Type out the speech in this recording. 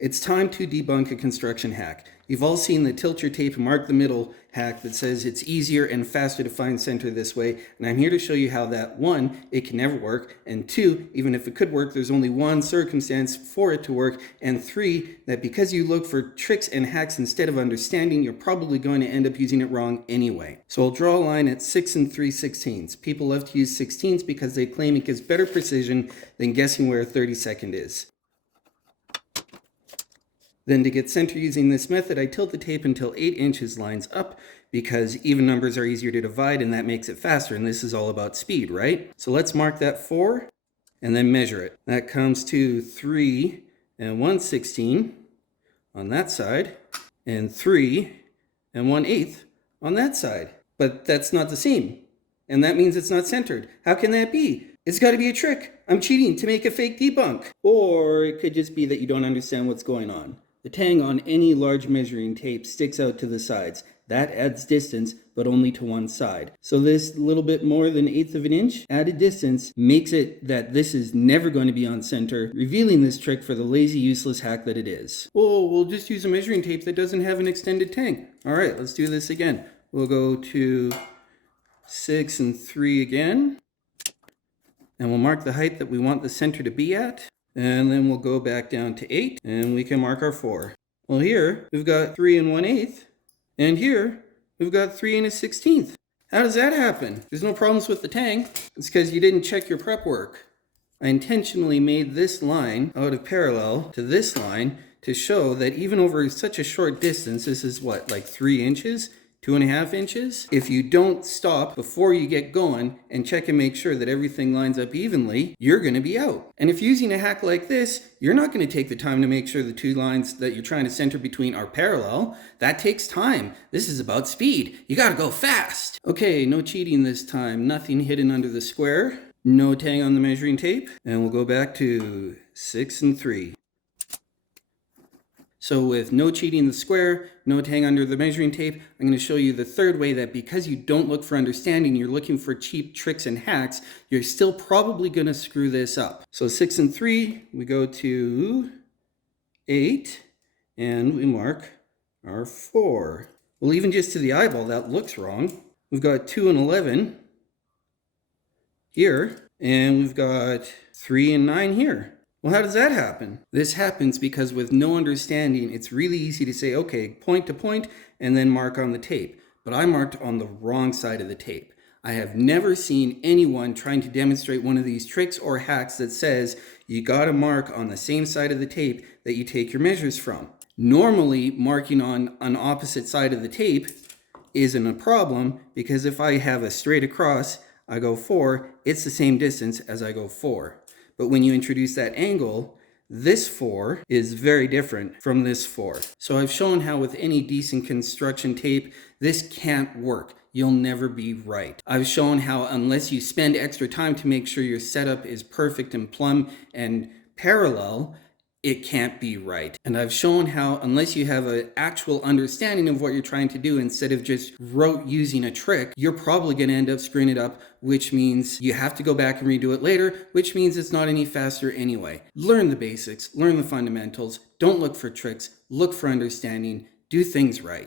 It's time to debunk a construction hack. You've all seen the tilt your tape and mark the middle hack that says it's easier and faster to find center this way, and I'm here to show you how that, one, it can never work, and two, even if it could work, there's only one circumstance for it to work, and three, that because you look for tricks and hacks instead of understanding, you're probably going to end up using it wrong anyway. So I'll draw a line at 6 3/16. People love to use 16ths because they claim it gives better precision than guessing where a 32nd is. Then to get center using this method, I tilt the tape until 8 inches lines up because even numbers are easier to divide and that makes it faster. And this is all about speed, right? So let's mark that 4 and then measure it. That comes to 3 1/16 on that side and 3 1/8 on that side. But that's not the same. And that means it's not centered. How can that be? It's got to be a trick. I'm cheating to make a fake debunk. Or it could just be that you don't understand what's going on. The tang on any large measuring tape sticks out to the sides. That adds distance, but only to one side. So this little bit more than 1/8 of an inch added distance makes it that this is never going to be on center, revealing this trick for the lazy, useless hack that it is. Oh, we'll just use a measuring tape that doesn't have an extended tang. All right, let's do this again. We'll go to 6 3 again. And we'll mark the height that we want the center to be at. And then we'll go back down to 8 and we can mark our 4. Well, here we've got 3 1/8 and here we've got 3 1/16. How does that happen? There's no problems with the tang. It's because you didn't check your prep work. I intentionally made this line out of parallel to this line to show that even over such a short distance, this is what, like 3 inches? 2.5 inches. If you don't stop before you get going and check and make sure that everything lines up evenly, you're going to be out. And if using a hack like this, you're not going to take the time to make sure the two lines that you're trying to center between are parallel. That takes time. This is about speed. You got to go fast. Okay, no cheating this time. Nothing hidden under the square. No tang on the measuring tape. And we'll go back to 6 3. So with no cheating the square, no tang under the measuring tape, I'm going to show you the third way that because you don't look for understanding, you're looking for cheap tricks and hacks, you're still probably going to screw this up. So 6 3, we go to 8, and we mark our 4. Well, even just to the eyeball, that looks wrong. We've got 2 11 here, and we've got 3 9 here. Well, how does that happen? This happens because with no understanding, it's really easy to say, okay, point to point, and then mark on the tape. But I marked on the wrong side of the tape. I have never seen anyone trying to demonstrate one of these tricks or hacks that says you gotta mark on the same side of the tape that you take your measures from. Normally, marking on an opposite side of the tape isn't a problem because if I have a straight across, I go 4, it's the same distance as I go 4. But when you introduce that angle, this 4 is very different from this 4. So I've shown how with any decent construction tape, this can't work. You'll never be right. I've shown how unless you spend extra time to make sure your setup is perfect and plumb and parallel, it can't be right. And I've shown how unless you have an actual understanding of what you're trying to do instead of just rote using a trick, you're probably going to end up screwing it up, which means you have to go back and redo it later, which means it's not any faster anyway. Learn the basics, learn the fundamentals, don't look for tricks, look for understanding, do things right.